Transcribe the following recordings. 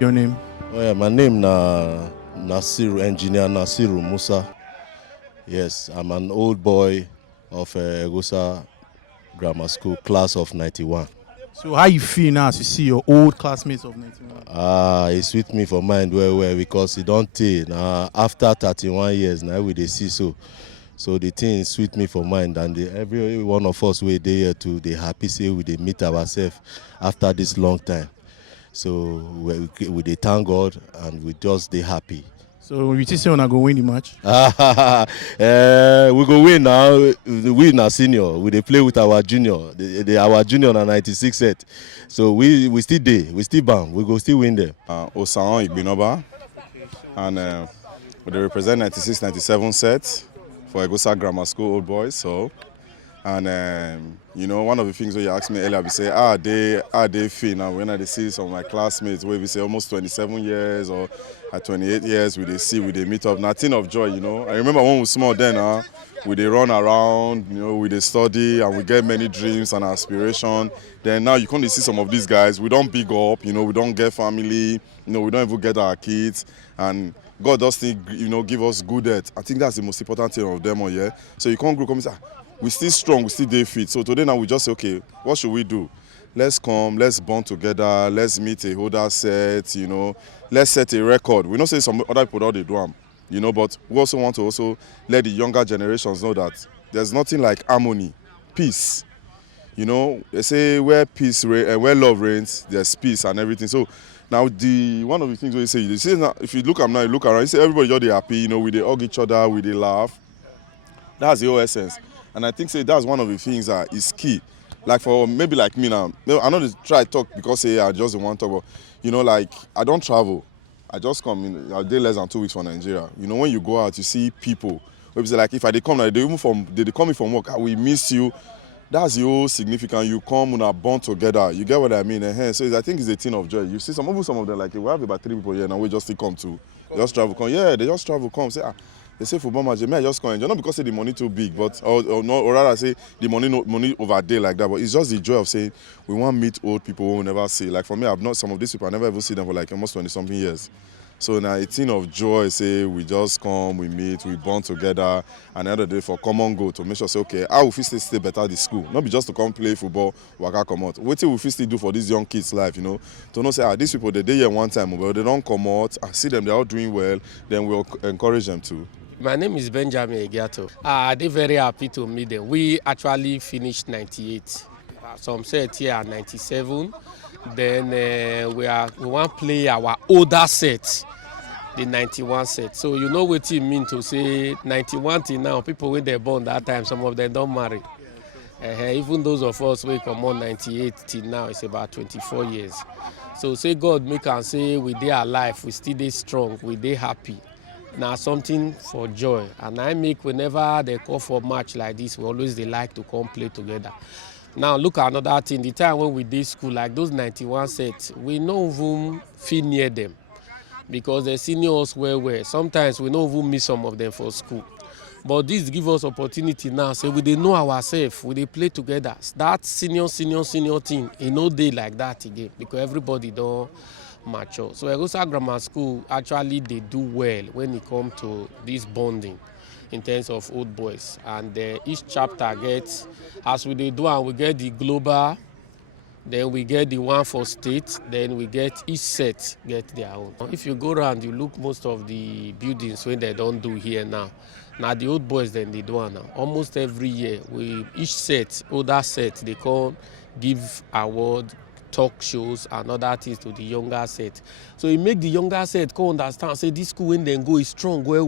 Your name? Oh, yeah, my name na Nasiru, Engineer Nasiru Musa. Yes, I'm an old boy of EGHOBA Grammar School, class of 91. So how you feel now as you see your old classmates of 91? It sweet me for mind well because it don't take. After 31 years now we dey see so the thing sweet me for mind, and every one of us we dey here too dey happy say we dey meet ourselves after this long time. So we dey thank God and we just dey happy. So you think say una go win the match? We go win now. We na senior. We dey play with our junior. Our junior na 96 set. So we still dey. We still bound. We go still win them. Osaon Igbinoba, and we represent 96-97 set for EGHOBA Grammar School Old Boys. So, and one of the things that you asked me earlier, we say, they feel now when I see some of my classmates where we say almost 27 years or at 28 years, we they meet up. Nothing of joy, I remember when we were small then, we they run around, we they study and we get many dreams and aspirations. Then now you come to see some of these guys, we don't big up, we don't get family, we don't even get our kids, and God does think, give us good health. I think that's the most important thing of them all, yeah. So you can't grow come and say, we still strong, we still day fit. So today now we just say, okay, what should we do? Let's come, let's bond together, let's meet a holder set, let's set a record. We don't say some other people don't do them, but we also want to also let the younger generations know that there's nothing like harmony, peace. They say where where love reigns, there's peace and everything. So now one of the things you say now, if you look around, you see everybody just happy, we they hug each other, we they laugh. That's the whole essence. And I think that's one of the things that is key. Like for maybe like me now, I know they try to talk because I just don't want to talk, but like I don't travel. I just come I did less than 2 weeks from Nigeria. When you go out, you see people. Like if they come, they come in from work, we miss you. That's the whole significant. You come and are born together. You get what I mean? So I think it's a thing of joy. You see some of them like we have about 3 people here now. We just still come to, just travel come. Yeah, they just travel come. Say they say football match. I just come enjoy. Not because the money too big, but or rather say the money over there like that. But it's just the joy of saying we want to meet old people we will never see. Like for me, I've not some of these people. I never ever see them for like almost 20-something years. So now a thing of joy, say we just come, we meet, we bond together, and the other day for common goal to make sure say okay, how we fit stay better at the school. Not be just to come play football, waka come out. What we fit still do for these young kids' life, to know say these people they here one time, but they don't come out. I see them, they're all doing well. Then we'll encourage them to. My name is Benjamin Egiato. They're very happy to meet them. We actually finished 98. Some set here at 97. Then we want to play our older set, the 91 set. So you know what it means to say 91 till now. People when they born that time, some of them don't marry. Even those of us we come on 98 till now, it's about 24 years. So say God make and say we dey alive, we still dey strong, we dey happy. Now something for joy, and I make whenever they call for match like this, we always they like to come play together. Now look at another thing. The time when we did school, like those 91 sets, we don't even feel near them because they senior us well. Sometimes we don't even miss some of them for school. But this give us opportunity now. So we dey know ourselves, we dey play together. That senior thing, no day like that again because everybody don't mature. So EGHOBA Grammar School actually they do well when it comes to this bonding in terms of old boys, and each chapter gets, as we do, and we get the global, then we get the one for state, then we get each set get their own. If you go around, you look most of the buildings when they don't do here now. Now the old boys then they do now. Almost every year, each set, older set, they call give award, talk shows and other things to the younger set. So it make the younger set come understand, say this school when they go is strong well.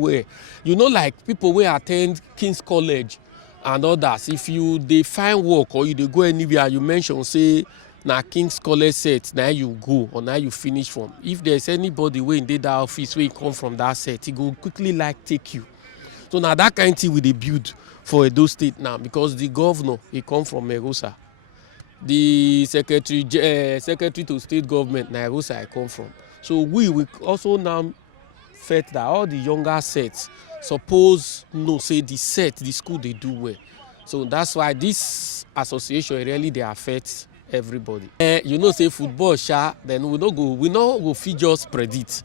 Like people who attend King's College and others, if they find work or they go anywhere, you mention say na King's College set, now you go or now you finish from. If there's anybody who in that office where you come from that set, he go quickly like take you. So now that kind of thing we dey build for Edo State now, because the governor he come from EGHOBA. The secretary to state government na EGHOBA I come from. So we also now felt that all the younger sets suppose say the school they do well. So that's why this association really they affect everybody. You know, say football, then we no go fit just predict,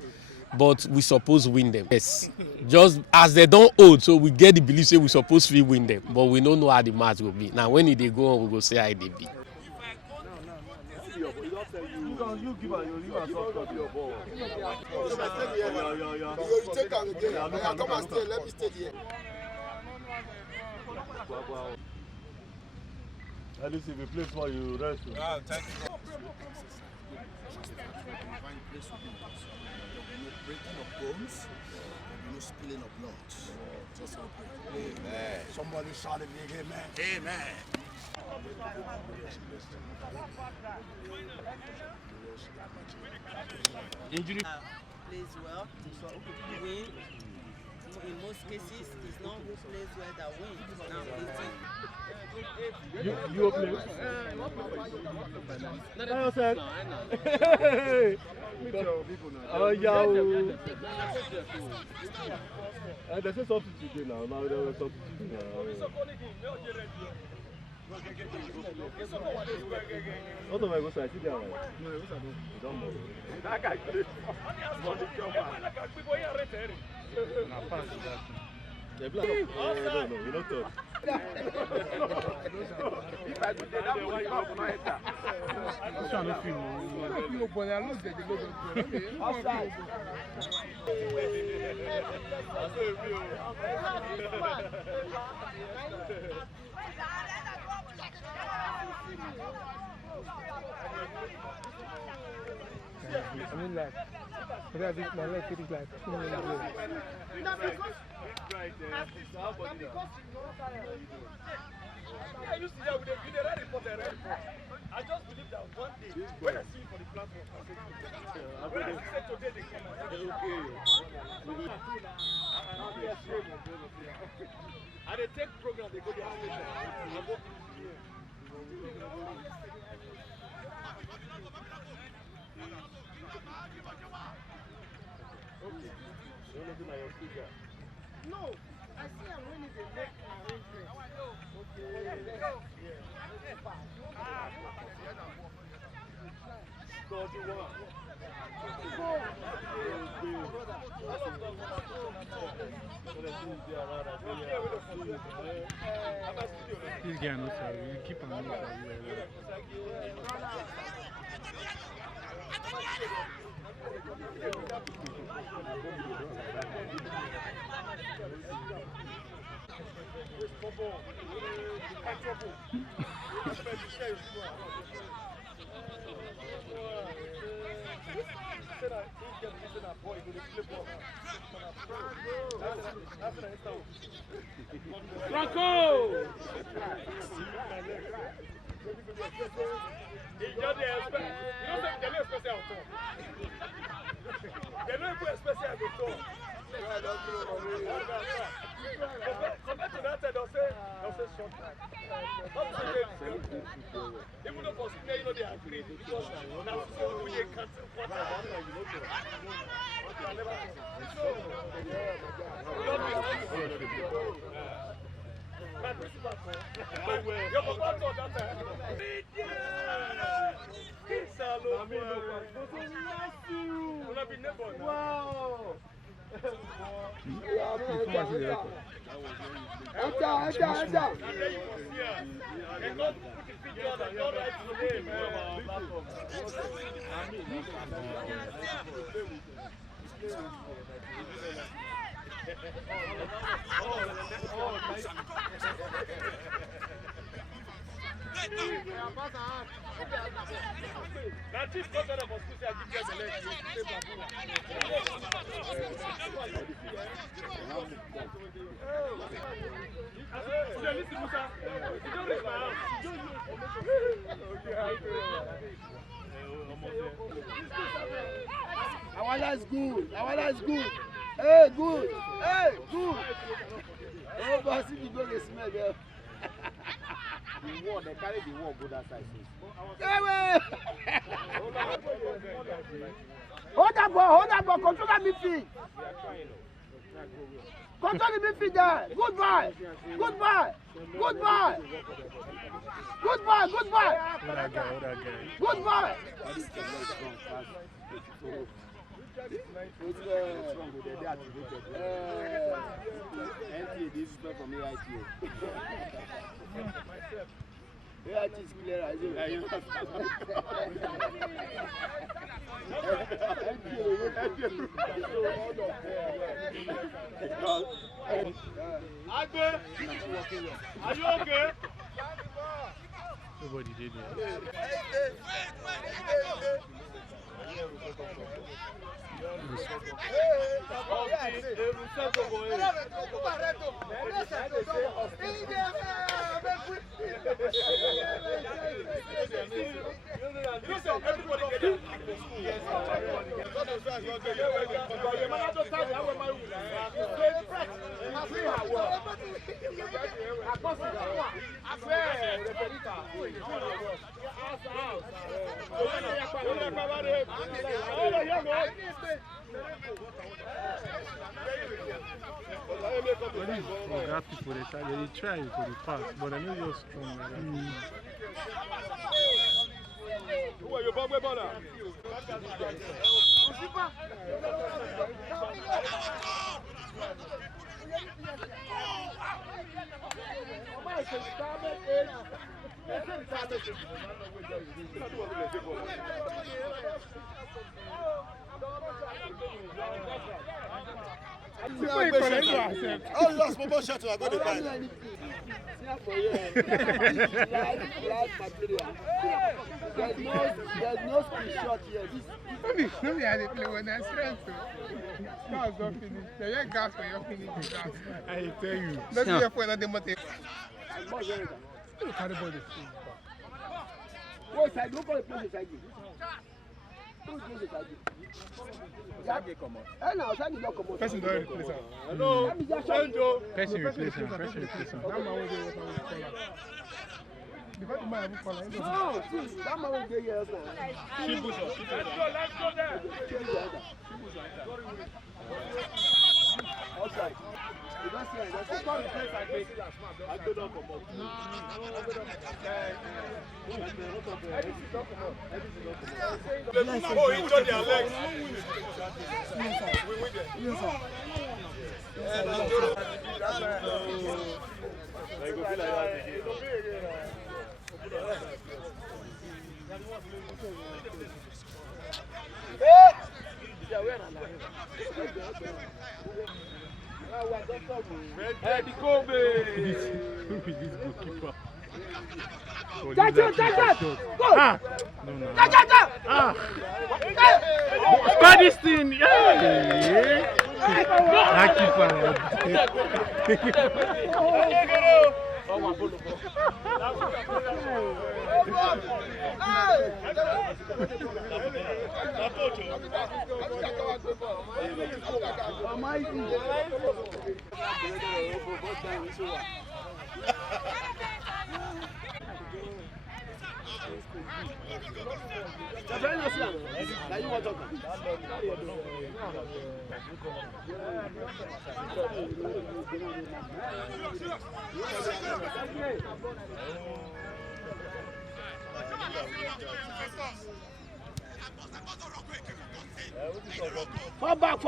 but we suppose win them. Yes, just as they don't old, so we get the belief say we suppose to win them, but we don't know how the match will be. Now when they go on, we go say how they be. You give her your ball. You take her again. Come and stay. Let me stay here. At least if you play for you rest. Thank you. Breaking of bones, spilling of blood. Just celebrate. Amen. Somebody shout it big, amen. Amen. Injury. Plays well, win. In most cases, it's not who plays well that wins. Now, You play? No, sir. Oh, yeah. There's a substitute now. Now there was a substitute now. What am I going to say? Sit down. Don't move. That guy plays. No, you don't talk. If I do that, why you have my head? I'm trying to film. Outside. I mean, like, my leg is like, I used to hear with the red report. I just believe that one day, when I see you for the platform, when I say today they come out, and they take program, they go to the no, I see I'm winning the neck arrangement. this guy knows how you keep on moving. Franco! They don't expect compared to that, they'll say short time. Even though for Spain, they agree because now so we can't wow. Our life is good. Our life is good. Hey, good. Hey, good. Oh, but see the dog smell there. The wall, they carry the wall go that side. Hold that ball, control that midfield. Control the midfield there. Goodbye. Good boy, good boy. What that guy? Good boy. This is from AIT. AIT is clear, I do. Are you okay? Nobody did it. Got people they try for the pass, but I know you're strong. Who are your brother? Oh, lost promotion to I got the band. There's no screenshot here. Maybe I didn't play when I strength. Gas don't finish. The young gas when you finish the gas. I tell you. Let's be for the motive. Carry body. Wait, I don't go to play beside you. Person don't replace him. Hello. Person replace him. That man will do what I will call him. Because the man will call him. No, that man will get here. Let's go there. Outside. You don't see anything. That's call the place I make. I go down for more. Oh, injure their legs. We win there. This goalkeeper. Touch it! Go! Ah! No. Ah! Score this thing! Yeah! That keeper. Fall back.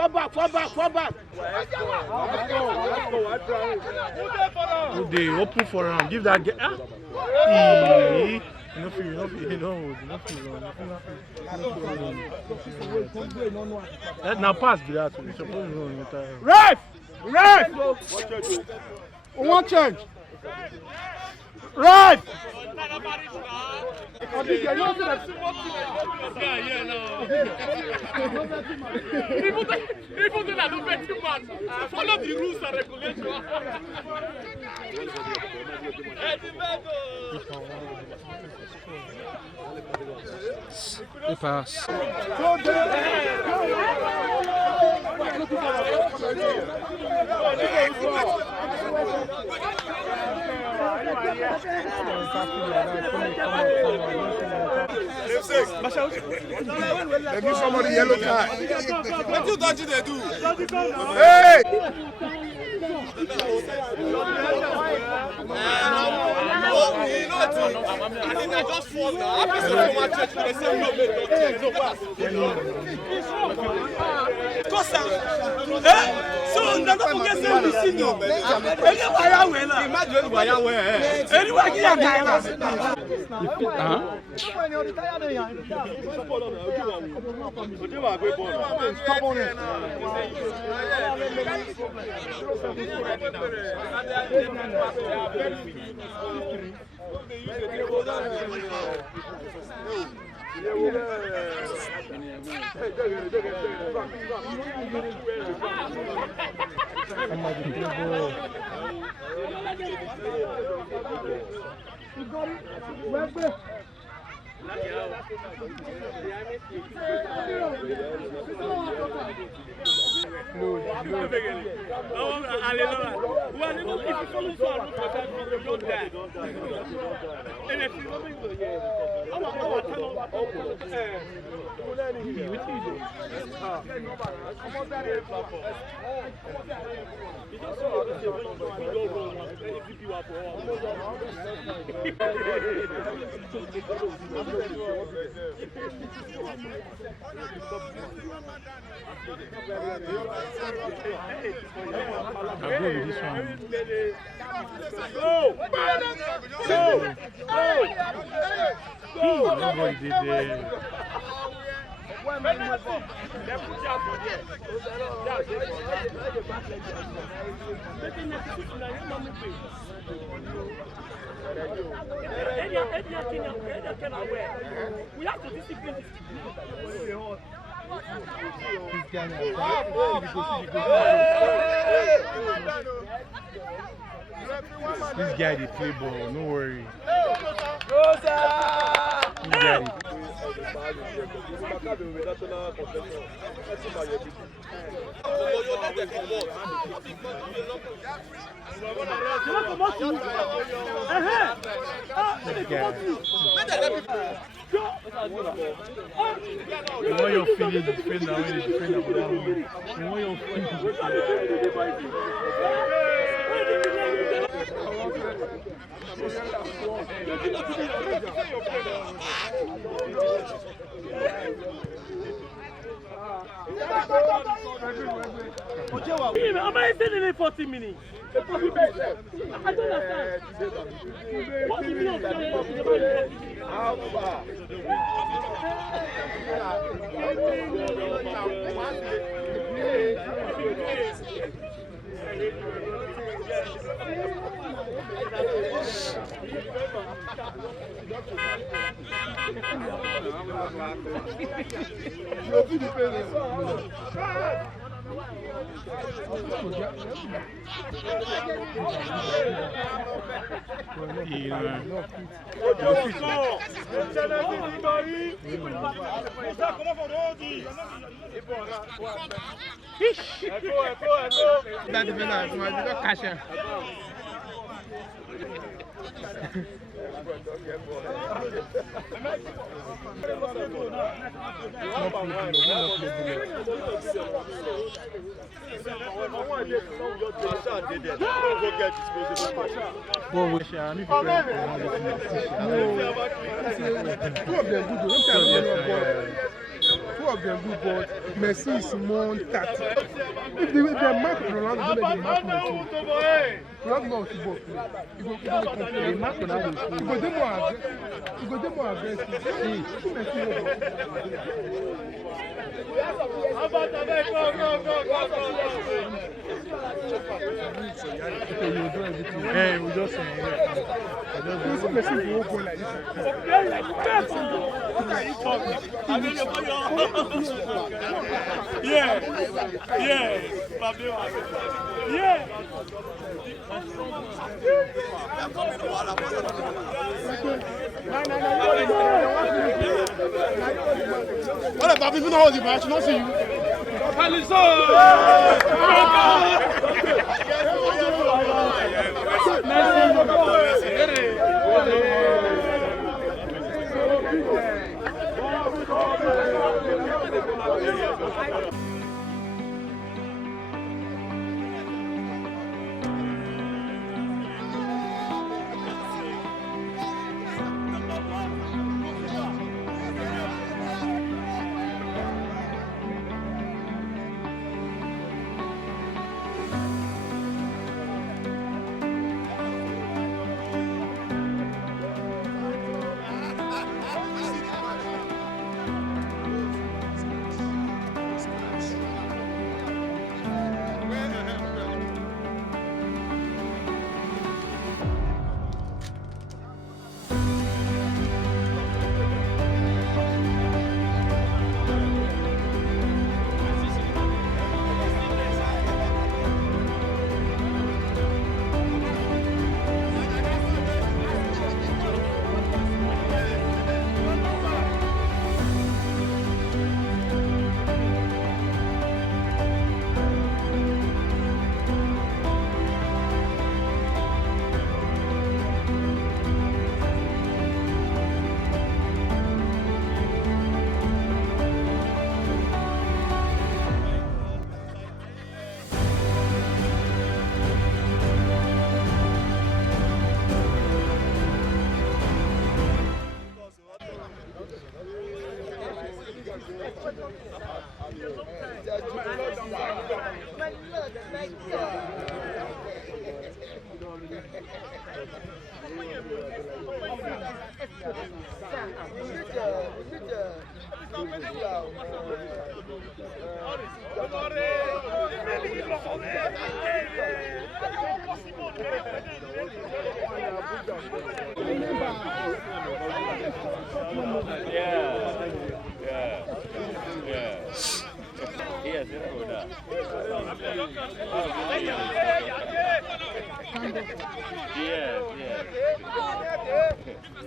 Good day, open for round. Give that guy. Ah! Enough. Now pass be that. We supposed to run. Ref! One change. Ref! Even though I don't bet too much, follow the rules and regulations. They pass. They give somebody yellow card. What do they do? Hey! We have to discipline this. This guy dey play ball, no worry. You want your feeling to defend now when you defend about that woman. You want your feeling to Am I sending in 40 minutes? I don't understand. What do you mean? Two of them good, but Messi is more tactical. If they mark Ronaldo, they mark Messi. Ronaldo is football player. He go mark Ronaldo. He go dey more aggressive. Hey, we just saying. Yeah. What about if you know the match? Not see you.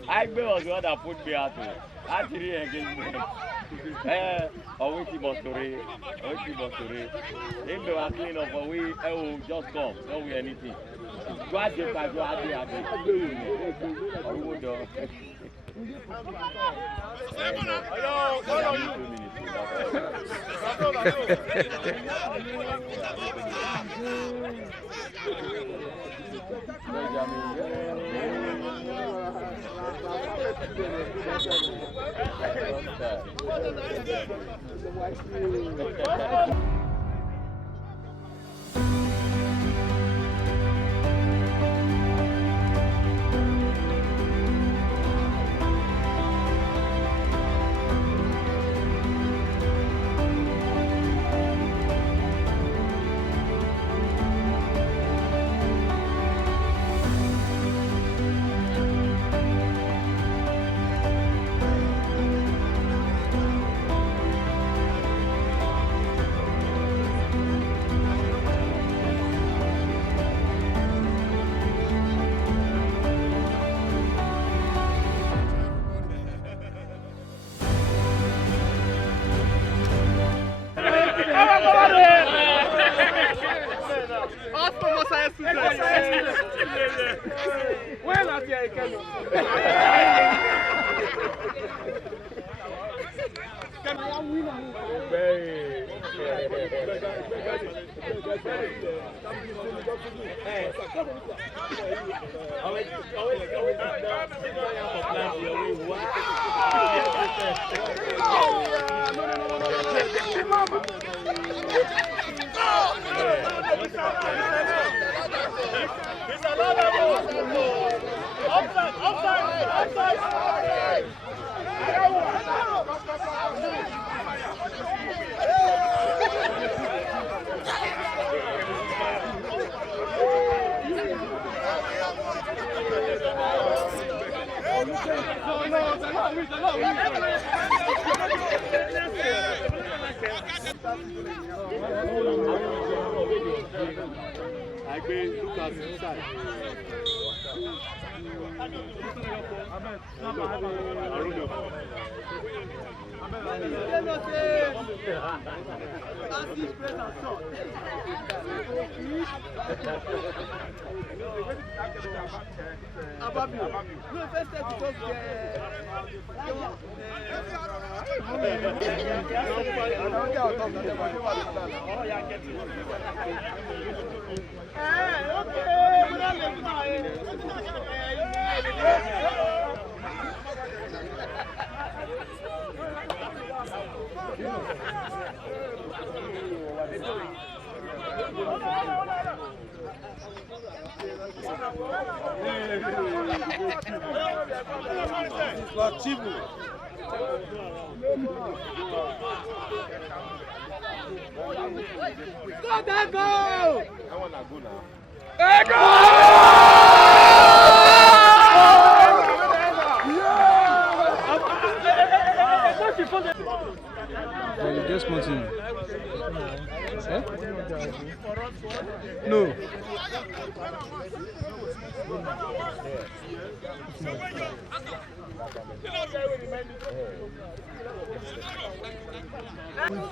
Agbe was the one that put me out. Actually, engagement. Owiti Bostori. If they were clean up, we will just come. Don't we anything. Go ahead, go ahead. Just continue. No.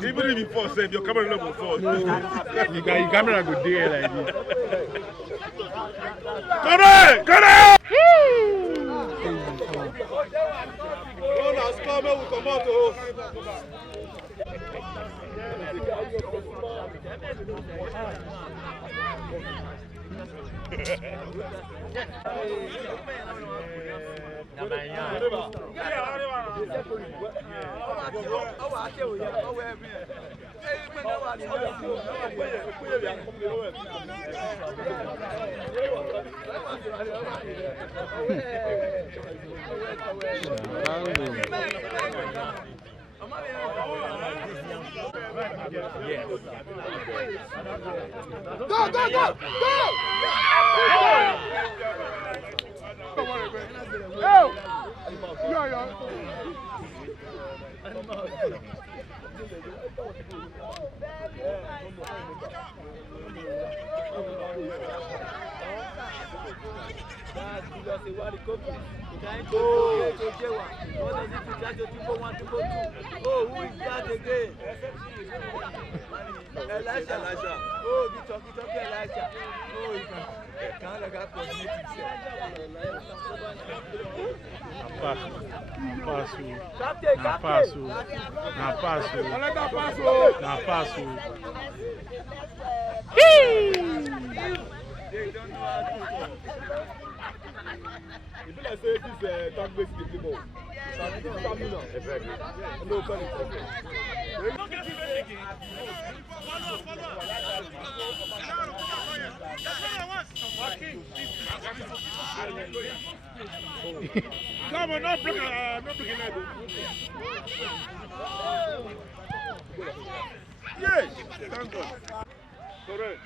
Even if you fall, say your camera level fall. Your camera go there like this. Correct! Go, go, go, go! Go! Yeah. Oh, who is that again? Elijah. Oh, the talkie Elijah. Oh, you can't let that They don't know how to if I say this talk based the people, come on, not breaking that. Yes, thank God. Correct.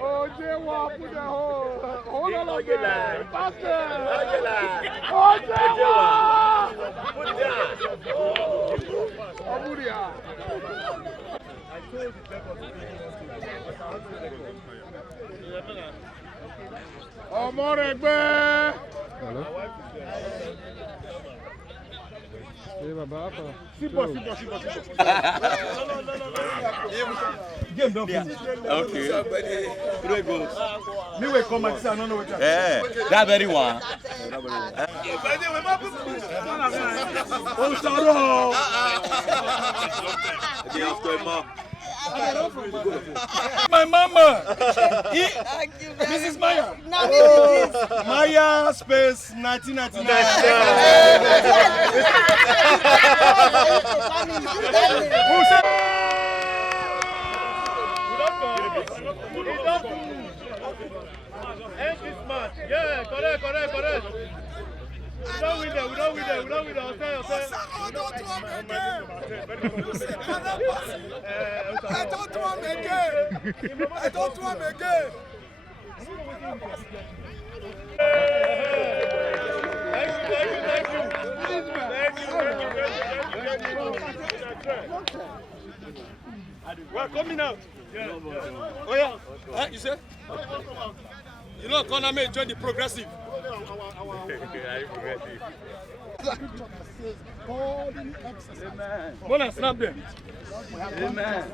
Ojewa, put the hold on there. Faster. Ojewa. Put down. Aburia. I told Omoregbe. Hello. Hey, Baba. Simple. Game don't finish. Okay. Great goals. Me will come and say I don't know what. Yeah, that very one. Oh, sorrow. My mama. Mrs. Maya. Maya space 1999. Who said? End this match. Yeah, correct. We don't win there. I'll tell you. I don't want again. Thank you. We're coming out. Oh yeah. You said? You know, Conor may join the progressive. Amen. Snap them. Amen.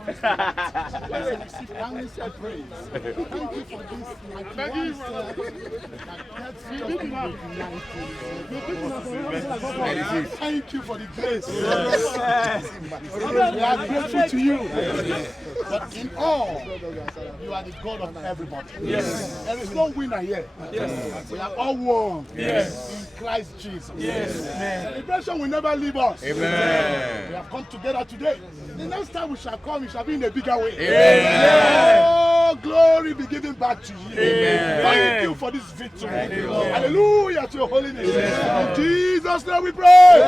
Thank you for the grace. We are grateful to you. But in all, you are the God of everybody. Yes. There is no winner here. Yes. We are all one. Yes. In Christ Jesus. Yes. Celebration will never leave us. Amen. We have come together today. The next time we shall come, it shall be in a bigger way. Amen. Oh, glory be given back to you. Amen. Thank you for this victory. Hallelujah to your holy name. In Jesus' name we pray.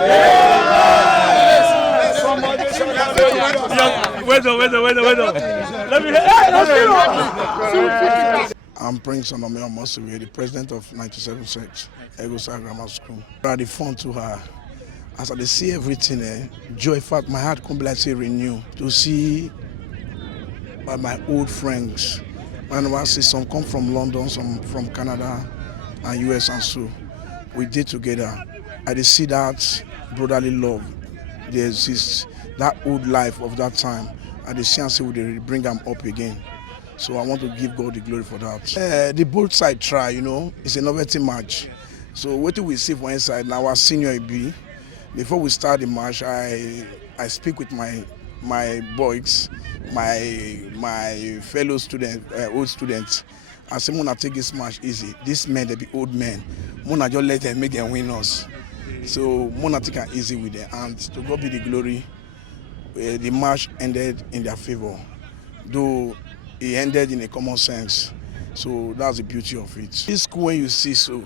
Wait on. Let me hear. I'm Prince Onomeo Mosiri, the president of 97 Sex, EGHOBA Grammar School. I had fun to her. As I see everything, joy, in fact, my heart can be like say renew to see my old friends. And I see some come from London, some from Canada and US and so. We did together. I did see that brotherly love. There exists that old life of that time. I did see and see we bring them up again. So I want to give God the glory for that. The both side try, it's a novelty match. So what do we see for inside now? Our senior EB. Before we start the match, I speak with my boys, my fellow students, old students. I say, "Mona take this match easy. These men, they be old men. Mona just let them make them win us. So Mona take it easy with them, and to God be the glory. the match ended in their favor, though it ended in a common sense. So that's the beauty of it. This school, when you see so,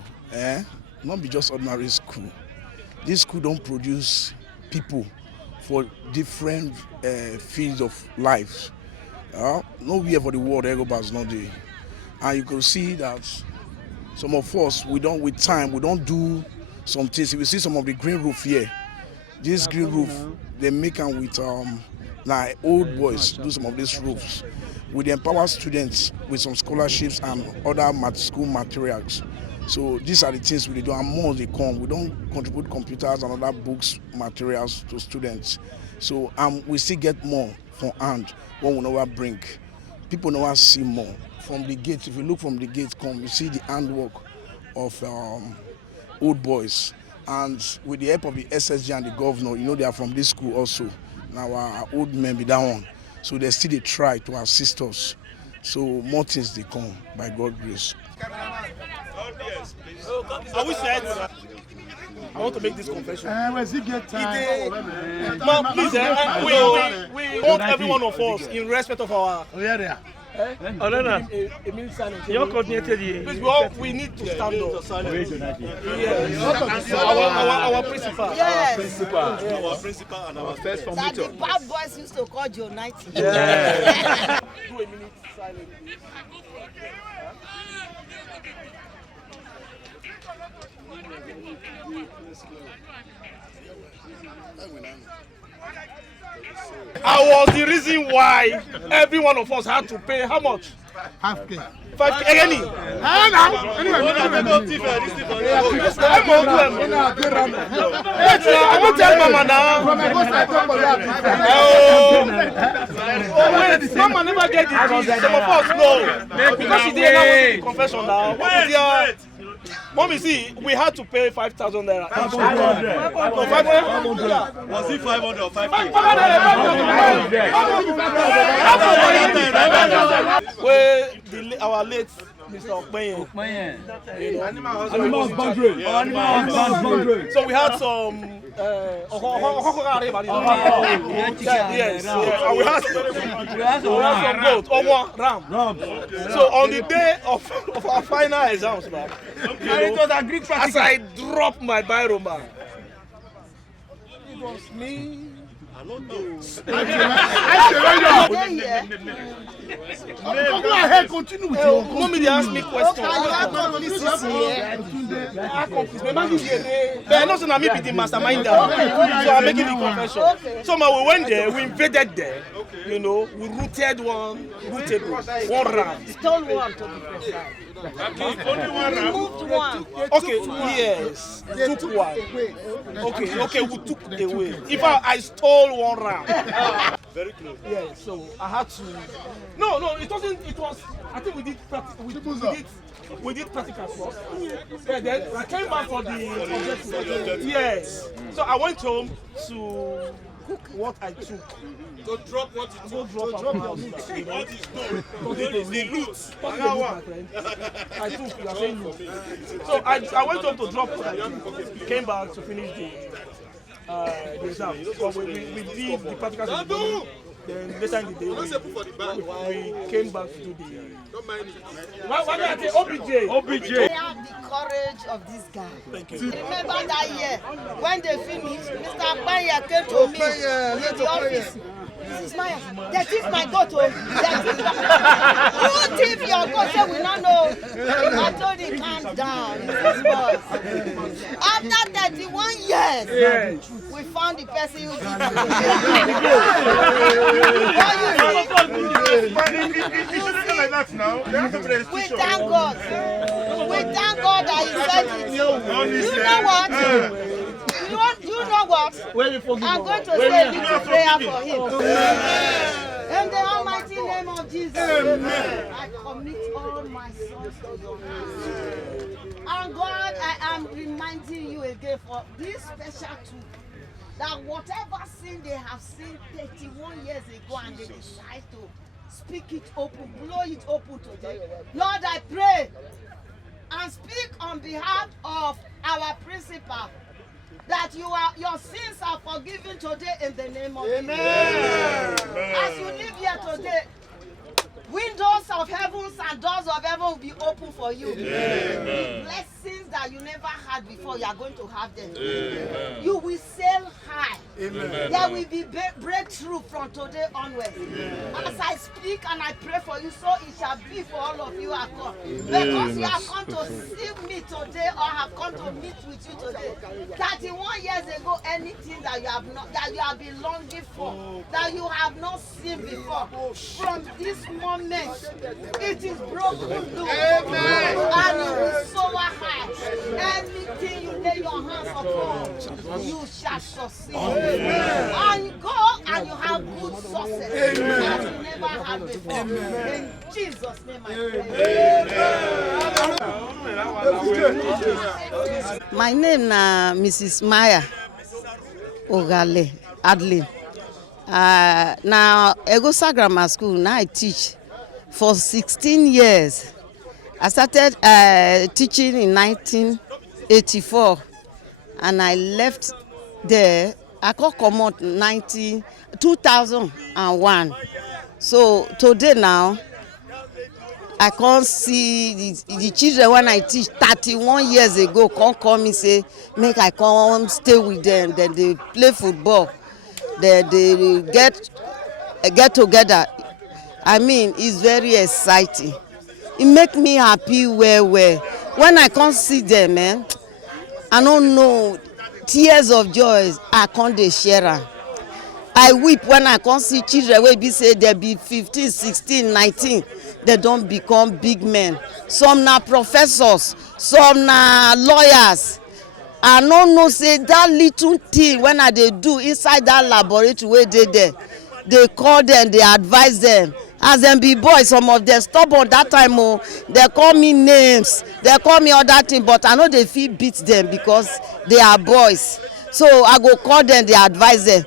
not be just ordinary school. This school don't produce people for different fields of life. Nowhere for the world EGHOBA is not there. And you can see that some of us, with time, we don't do some things. If you see some of the green roof here, this green roof, they make them with like old boys do some of these roofs. We empower students with some scholarships and other school materials. So these are the things we do, and more they come. We don't contribute computers and other books, materials to students. So we still get more from hand when we never bring. People never see more. From the gate, if you look from the gate, you see the handwork of old boys. And with the help of the SSG and the governor, they are from this school also. Now our old men be that one. So they still try to assist us. So more things they come by God's grace. Are we set? I want to make this confession. Please, we want every one of us in respect of our. We need to stand up. Yes. Our principal. Yes. Our principal and our first form. That the bad boys used to call United. Yeah. 2 minutes silence, please. I was the reason why every one of us had to pay how much? Half K. 5K. Anyway. I won't tell Mama now. Wait, Mama never get the some of us know. Because she didn't have the confession now. Mommy, see, we had to pay 5,000 naira. 500. Was it 500 or 5K? Our late Mr. Okpenye. So we had some. Yes. And we had some goat or ram. So on the day of our final exams, man, as I dropped my biro, man, it was me. I don't know. Go ahead, continue with your Mommy, they asked me questions. They're not saying I'm the mastermind, so I'm making the confession. So we went there, we invaded there, we rooted one ram. Stole one to be precise. Only one ram? Moved one. Okay, yes, took one. Okay, we took away. If I stole one ram. Very close. Yeah, so I had to. No, it wasn't. It was. I think we did practical. We did practical first. Yeah, then I came back for the objective. Yes. So I went home to cook what I took. To drop what you took. What is the loot? My friend. I took. You are saying loot. So I went home to drop what I took. Came back to finish the exam. So we did the practical. Then later in the day, we came back to do the. Why did I say OBJ? I have the courage of this guy. Thank you. Remember that year when they finished, Mr. Banya came to me in the office. Mrs. Maya, they thief my goat. Who thief your goat? Say we don't know. I told him, calm down. This boss. After 31 years, we found the person who did it. We thank God. We thank God that he said it. You know what? You know what? I'm going to say a little prayer for him. In the almighty name of Jesus, I commit all my sons to your hands. And God, I am reminding you again for this special tool, that whatever sin they have seen 31 years ago and they decide to speak it open, blow it open today. Lord, I pray and speak on behalf of our principal that your sins are forgiven today in the name of Jesus. As you live here today, windows of heavens and doors of heaven will be open for you. The blessings that you never had before, you are going to have them. You will sail high. There will be breakthrough from today onwards. As I speak and I pray for you, so it shall be for all of you who are come. Because you have come to see me today or have come to meet with you today. 31 years ago, anything that you have been longing for, that you have not seen before, from this moment, it is broken loose. And you will soar high. Anything you lay your hands upon, you shall succeed. And go and you have good success as you never had before. In Jesus' name I pray. My name is Mrs. Maya Ogale Adlin. Now, EGHOBA Grammar School, now I teach for 16 years. I started teaching in 1984 and I left there. I come out 2001. So today now, I can't see the children when I teach 31 years ago come call me say, make I come stay with them. Then they play football. They get together. I mean, it's very exciting. It make me happy well. When I can't see them, man, I don't know, tears of joy, I can't share them. I weep when I can't see children wey be say they be 15, 16, 19. They don't become big men. Some na professors, some na lawyers. I don't know say that little thing when I they do inside that laboratory where they call them, they advise them. As them be boys, some of them stubborn that time. Oh, they call me names, they call me other thing, but I know they feel beat them because they are boys. So I go call them, they advise them.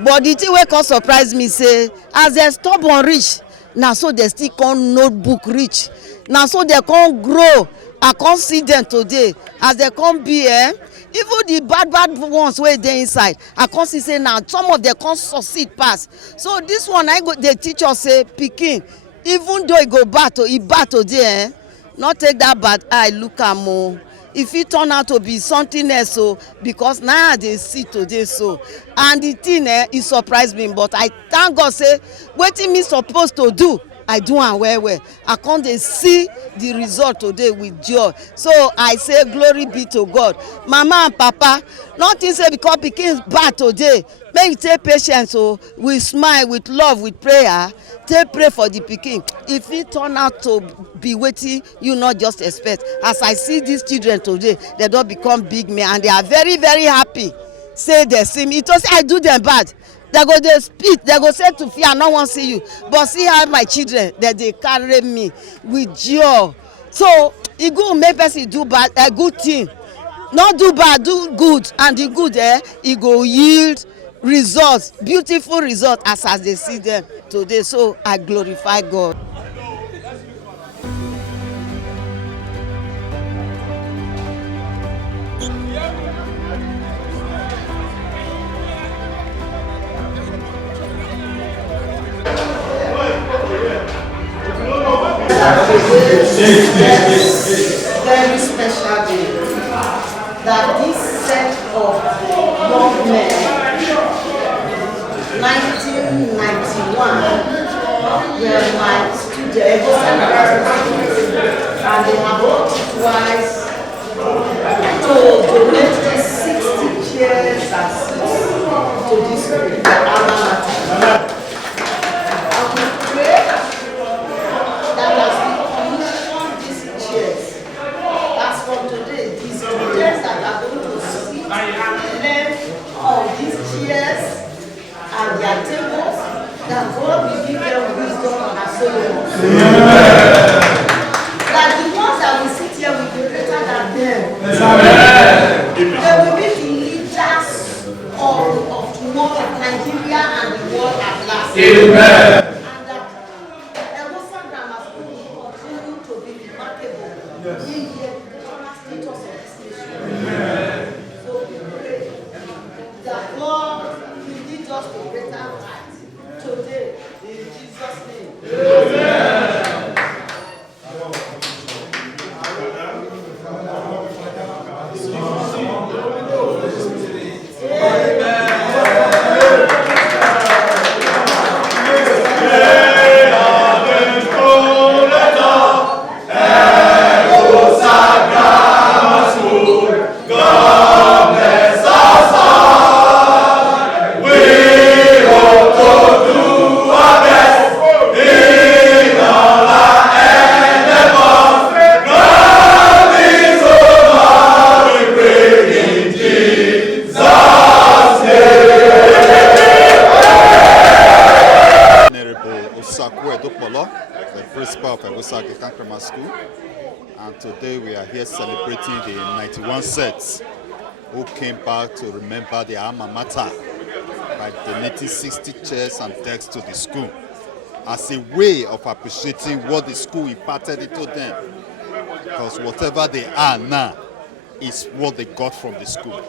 But the thing wey come surprise me say, as they stubborn reach, now so they still come notebook reach. Now so they come grow. I can't see them today. As they come be, even the bad ones where they inside, I can't see say now some of them can't succeed pass. So this one I go the teacher say pikin, even though he go battle, he battle there, not take that bad eye look at more. If it turn out to be something else, so because now they see today so, and the thing it surprised me, but I thank God say wetin me supposed to do, I do am well. I can't see the result today with joy. So I say glory be to God. Mama and Papa, nothing say because pikin bad today, make you take patience, so with smile, with love, with prayer, take pray for the pikin. If it turn out to be wetin you not just expect, as I see these children today, they don't become big men and they are very, very happy. Say they see me, it was I do them bad. They go they spit, they go say to fear, I no want see you. But see how my children that they carry me with joy. So it go make person do bad, a good thing. Not do bad, do good, and the good it go yield results, beautiful results as they see them today. So I glorify God. Very special day that this set of young men, 1991, were my students, and they have worked twice to donate these 60 chairs and seats to this alma mater. And we pray that as we commission these chairs, as from today, these students that are going to sit and learn on these chairs and their tables, that God will give them wisdom and Solomon. That the ones that will sit here will be better than them. They will be the leaders of tomorrow, of Nigeria and the world at last. Amen. And that EGHOBA Grammar School will continue to be remarkable in the educational status of this nation. So we pray that God will lead us to better heights today in Jesus' name. Amen. The principal of EGHOBA Grammar School, and today we are here celebrating the 91 sets who came back to remember their alma mater by donating 60 chairs and desks to the school as a way of appreciating what the school imparted into them, because whatever they are now is what they got from the school.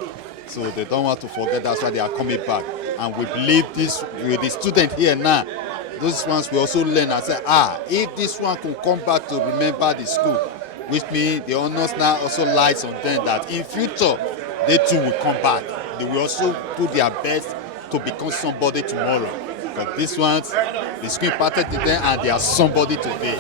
So they don't want to forget, that's why they are coming back. And we believe this with the student here now, those ones will also learn and say, if this one can come back to remember the school, which means the honors now also lies on them that in future, they too will come back. They will also do their best to become somebody tomorrow. But these ones, the school imparted to them and they are somebody today.